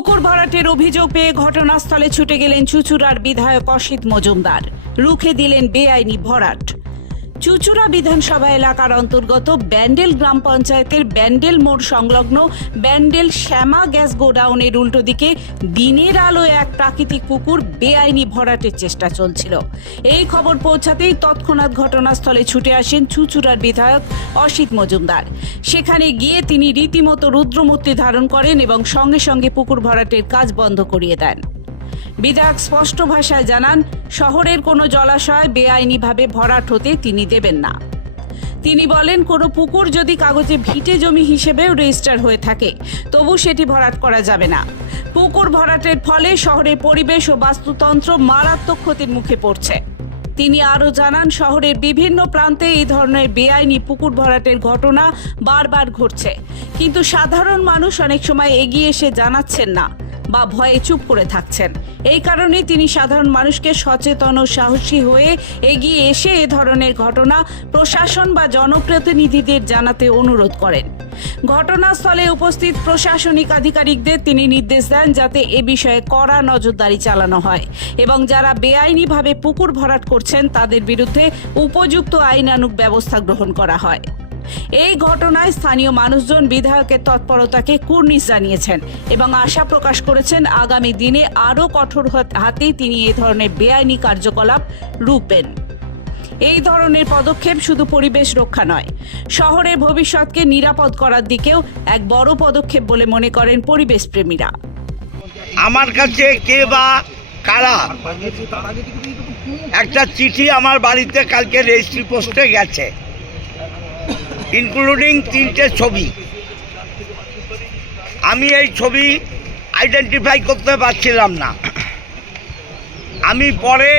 পুকুর ভরাটের অভিযোগ পেয়ে ঘটনাস্থলে ছুটে গেলেন চুচুড়ার বিধায়ক অসিত মজুমদার। রুখে দিলেন বেআইনি ভরাট। চুচুড়া বিধানসভা এলাকার অন্তর্গত ব্যান্ডেল গ্রাম পঞ্চায়েতের ব্যান্ডেল মোড় সংলগ্ন ব্যান্ডেল শ্যামা গ্যাস গোডাউনের উল্টো দিকে দিনের আলোয় এক প্রাকৃতিক পুকুর বেআইনি ভরাটের চেষ্টা চলছিল। এই খবর পৌঁছাতেই তৎক্ষণাৎ ঘটনাস্থলে ছুটে আসেন চুচুড়ার বিধায়ক অসিত মজুমদার। সেখানে গিয়ে তিনি রীতিমতো রুদ্রমূর্তি ধারণ করেন এবং সঙ্গে সঙ্গে পুকুর ভরাটের কাজ বন্ধ করিয়ে দেন। বিধায়ক স্পষ্ট ভাষায় জানান, শহরের কোনো জলাশয় বেআইনিভাবে ভরাট হতে তিনি দেবেন না। তিনি বলেন, কোনো পুকুর যদি কাগজে ভিটে জমি হিসেবেও রেজিস্টার হয়ে থাকে, তবু সেটি ভরাট করা যাবে না। পুকুর ভরাটের ফলে শহরের পরিবেশ ও বাস্তুতন্ত্র মারাত্মক ক্ষতির মুখে পড়ছে। তিনি আরও জানান, শহরের বিভিন্ন প্রান্তে এই ধরনের বেআইনি পুকুর ভরাটের ঘটনা বারবার ঘটছে। কিন্তু সাধারণ মানুষ অনেক সময় এগিয়ে এসে জানাচ্ছেন না। বা ভয়ে চুপ করে থাকছেন। এই কারণে তিনি সাধারণ মানুষকে সচেতন ও সাহসী হয়ে এগিয়ে এসে এ ধরনের ঘটনা প্রশাসন বা জনপ্রতিনিধিদের জানাতে অনুরোধ করেন। ঘটনাস্থলে উপস্থিত প্রশাসনিক আধিকারিকদের তিনি নির্দেশ দেন যাতে এ বিষয়ে কড়া নজরদারি চালানো হয় এবং যারা বেআইনিভাবে পুকুর ভরাট করছেন তাদের বিরুদ্ধে উপযুক্ত আইনানুগ ব্যবস্থা গ্রহণ করা হয়। এই ঘটনায় স্থানীয় মানুষজন বিধায়কের তৎপরতাকে কুর্নিশ জানিয়েছেন এবং আশা প্রকাশ করেছেন আগামী দিনে আরও কঠোর হাত- তিনি এই ধরনের বেআইনি কার্যকলাপ রূপেন। এই ধরনের পদক্ষেপ শুধু পরিবেশ রক্ষা নয়, শহরের ভবিষ্যৎকে নিরাপদ করার দিকেও এক বড় পদক্ষেপ বলে মনে করেন পরিবেশ প্রেমীরা আমার কাছে কে বা কারা? একটা চিঠি আমার বাড়িতে কালকে রেজিস্ট্রি পোস্টে গেছে। ইনক্লুডিং তিনটে ছবি। আমি এই ছবি আইডেন্টিফাই করতে পারছিলাম না। আমি পরে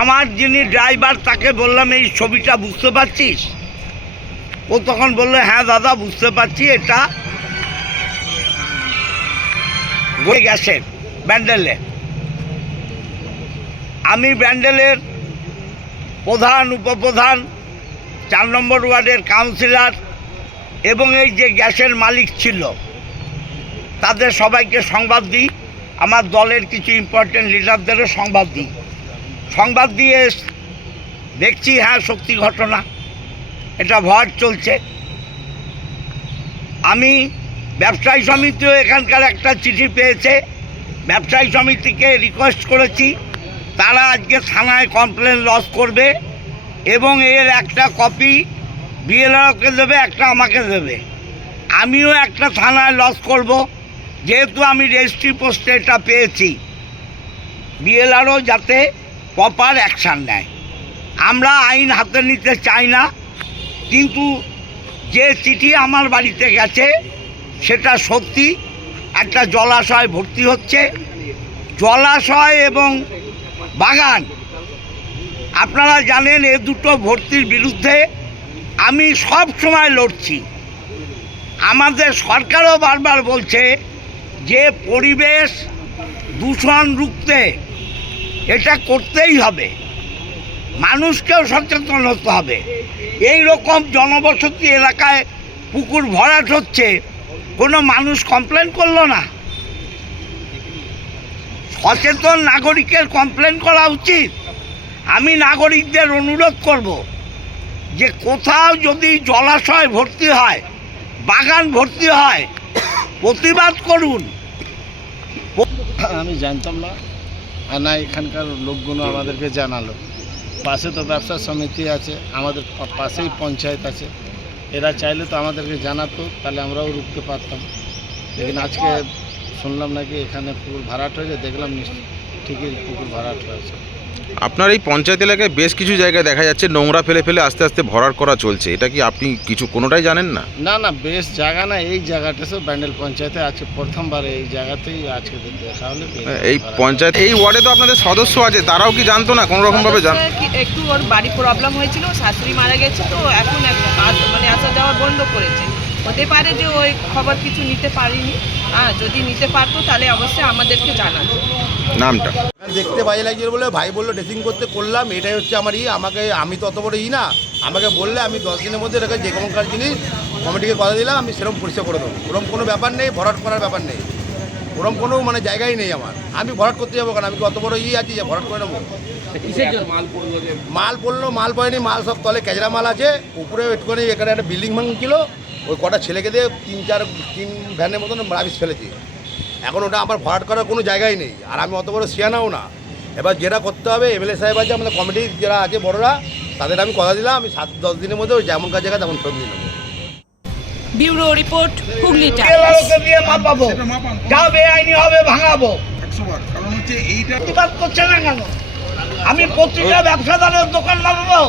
আমার যিনি ড্রাইভার তাকে বললাম, এই ছবিটা বুঝতে পারছিস? ও তখন বলল হ্যাঁ দাদা, বুঝতে পারছি, এটা বয়ে গেছে ব্যান্ডেলে। আমি ব্যান্ডেলের প্রধান, উপপ্রধান চার নম্বর ওয়ার্ডের কাউন্সিলর এবং এই যে গ্যাসের মালিক ছিল, তাদের সবাইকে সংবাদ দিই, আমার দলের কিছু ইম্পর্টেন্ট লিডারদেরও সংবাদ দিই। সংবাদ দিয়ে দেখছি হ্যাঁ সত্যি ঘটনা, এটা ভয় চলছে। আমি ব্যবসায়ী সমিতিও এখানকার একটা চিঠি পেয়েছে, ব্যবসায়ী সমিতিকে রিকোয়েস্ট করেছি, তারা আজকে থানায় কমপ্লেন লস করবে। এবং এর একটা কপি বিএলআরকে দেবে, একটা আমাকে দেবে। আমিও একটা থানায় লস করব। যেহেতু আমি রেজিস্ট্রি পোস্টে এটা পেয়েছি। বিএলআরও যাতে প্রপার অ্যাকশান নেয়। আমরা আইন হাতে নিতে চাই না, কিন্তু যে চিঠি আমার বাড়িতে গেছে, সেটা সত্যি। একটা জলাশয় ভর্তি হচ্ছে। জলাশয় এবং বাগান আপনারা জানেন এ দুটো ভর্তির বিরুদ্ধে আমি সব সময় লড়ছি। আমাদের সরকারও বারবার বলছে যে পরিবেশ দূষণ রুখতে এটা করতেই হবে। মানুষকেও সচেতন হতে হবে। এই রকম জনবসতি এলাকায় পুকুর ভরাট হচ্ছে, কোনো মানুষ কমপ্লেন করল না? সচেতন নাগরিকের কমপ্লেন করা উচিত? আমি নাগরিকদের অনুরোধ করব যে কোথাও যদি জলাশয় ভর্তি হয়, বাগান ভর্তি হয়, প্রতিবাদ করুন। আমি জানতাম না। আর না, এখানকার লোকগুলো আমাদেরকে জানালো। পাশে তো ব্যবসা সমিতি আছে, আমাদের পাশেই পঞ্চায়েত আছে। এরা চাইলে তো আমাদেরকে জানাতো, তাহলে আমরাও রুখতে পারতাম। লেকিন আজকে শুনলাম নাকি এখানে পুকুর ভাড়াট হয়েছে, দেখলাম নিশ্চ- ঠিকই পুকুর ভাড়াট হয়েছে। আপনার এই পঞ্চায়েত এলাকায় বেশ কিছু জায়গায় দেখা যাচ্ছে নোংরা ফেলে ফেলে আস্তে আস্তে ভরাট করা চলছে। এটা কি আপনি কিছু কোনোটাই জানেন না? না না বেশ জায়গা না এই জায়গাটা সব ব্যান্ডেল পঞ্চায়েতে আছে প্রথমবার এই জায়গাতেই আজকে দেখা হলো এই পঞ্চায়েত এই ওয়ার্ডে তো আপনাদের সদস্য আছে তারাও কি জানতো না কোনো রকম ভাবে জান কি একটু ওর বাড়ি প্রবলেম হয়েছিল শাশুড়ি মারা গেছে তো এখন মানে আসা যাওয়া বন্ধ করেছে। হতে পারে যে ওই খবর কিছু নিতে পারিনি। হ্যাঁ যদি নিতে পারতো তাহলে অবশ্যই আমাদেরকে জানাতো। নামটা। দেখতে বাজে লাগছিল বলে ভাই বলল ড্রেসিং করতে করলাম এটাই হচ্ছে আমার ই আমাকে আমি তো অত বড় ই না আমাকে বললে আমি দশ দিনের মধ্যে রেখে যে কোনোকার জিনিস কমিটিকে কথা দিলাম আমি সেরকম পরিষ্কার করে দেবো। ওরকম কোনো ব্যাপার নেই ভরাট করার ব্যাপার নেই। ওরকম কোনো মানে জায়গাই নেই আমার। আমি ভরাট করতে যাব কেন? আমি কি অত বড় ই আছি যে ভরাট করে নেব? মাল পড়ল মাল পড়েনি মাল সব তলে ক্যাজরা মাল আছে। উপরে একটুখানি এখানে একটা বিল্ডিং ভাঙছিল ওই কটা ছেলেকে দিয়ে তিন চার তিন ভ্যানের মতন রাবিস ফেলেছি। এখন ওটা আমার ভরাট করার কোনো জায়গাই নেই। আর আমি অত বড় সিয়ানাও না। এবার যেটা করতে হবে এমএলএ সাহেব আছে আমাদের কমিটি যারা আছে বড়রা তাদের আমি কথা দিলাম আমি সাত দশ দিনের মধ্যে ওই যেমন কাজ জায়গা তেমন ফেরত দিয়ে নেব। Bureau report Hooghly Times. দিয়ে মাপাবো যা বেআইনি হবে ভাঙাবো। প্রতিবাদ করছে না কেন? আমি প্রতিটা ব্যবসাদারের দোকান মাপাবো